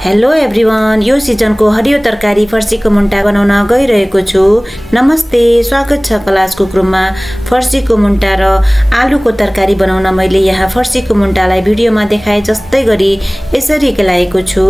Hello everyone, यो सिजनको हरियो तरकारी फर्सीको मुन्टा बनाउन गइरहेको छु। नमस्ते, स्वागत छ क्लास कुकरुममा। फर्सीको मुन्टा र आलुको तरकारी बनाउन मैले यहाँ फर्सीको मुन्टालाई भिडियोमा देखाए जस्तै गरी यसरी केलाएको छु।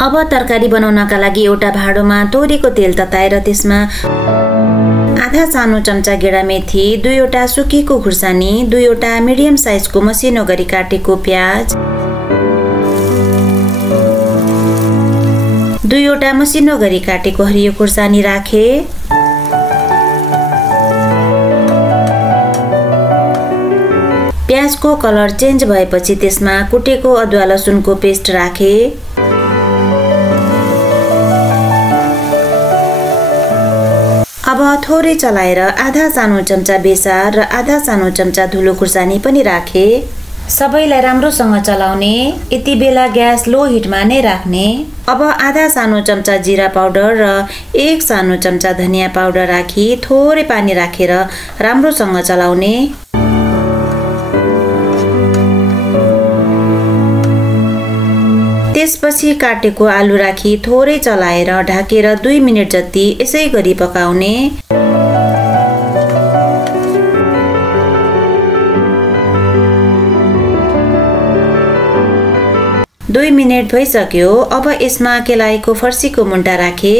अब तरकारी बनाउनका लागि एउटा भाँडोमा तोरीको तेल तताएर त्यसमा आधा सानो चम्चा गेडा मेथी, 2वटा सुकेको खुर्सानी, 2वटा मिडियम साइजको मसिनो गरी काटेको प्याज, 2वटा मसिनो गरी काटेको हरियो खुर्सानी राखे। प्याजको कलर चेन्ज भएपछि त्यसमा कुटेको अदुवा लसुनको पेस्ट राखे। अब थोरै चलाएर आधा सानो चम्चा बेसार र आधा सानो चम्चा धुलो खुर्सानी पनि राखे। सबैलाई राम्रोसँग चलाउने, यति बेला ग्यास लो हिटमा नै राख्ने। अब आधा सानो चम्चा जिरा पाउडर र 1 सानो चम्चा धनिया पाउडर राखी थोरै पानी राखेर राम्रोसँग चलाउने। त्यसपछि काटेको आलु राखी थोरै चलाएर ढाकेर 2 मिनेट जति यसै गरी पकाउने। दुई मिनेट भइसक्यो। अब यसमा केलाएको फर्सीको मुन्टा राखे।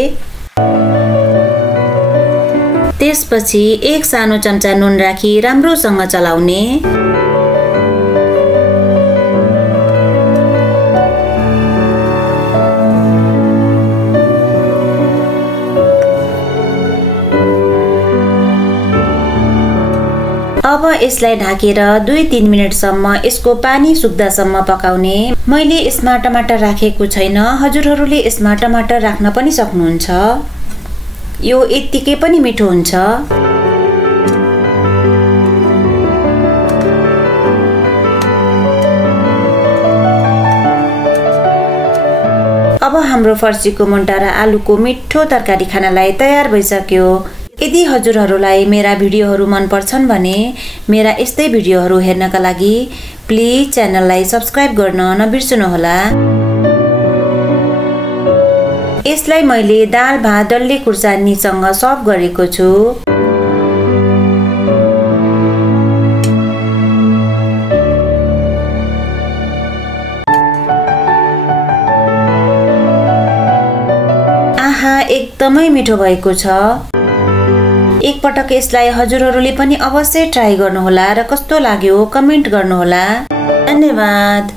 त्यसपछि 1 सानो चम्चा नुन राखी राम्रोसँग चलाउने। अब यसलाई ढाकेर 2-3 मिनेटसम्म यसको पानी सुक्दासम्म पकाउने। मैले यसमा टमाटर राखेको छैन, हजुरहरूले यसमा टमाटर राख्न पनि सक्नुहुन्छ। यो यत्तिकै पनि मिठो हुन्छ। अब हाम्रो फर्सीको मुन्टा र आलुको मिठो तरकारी खानालाई तयार भइसक्यो। यदि हजुरहरूलाई मेरा भिडियोहरू मन पर्छन् भने मेरा यस्तै भिडियोहरू हेर्नका लागि प्लिज च्यानललाई सब्स्क्राइब गर्न नबिर्सनुहोला। यसलाई मैले दाल भात डल्ले खुर्सानीसँग सर्भ गरेको छु। आहा, एकदमै मिठो भएको छ। एक पटक यसलाई हजुरहरूले पनि अवश्य ट्राई गर्नुहोला र कस्तो लाग्यो कमेन्ट गर्नुहोला। धन्यवाद।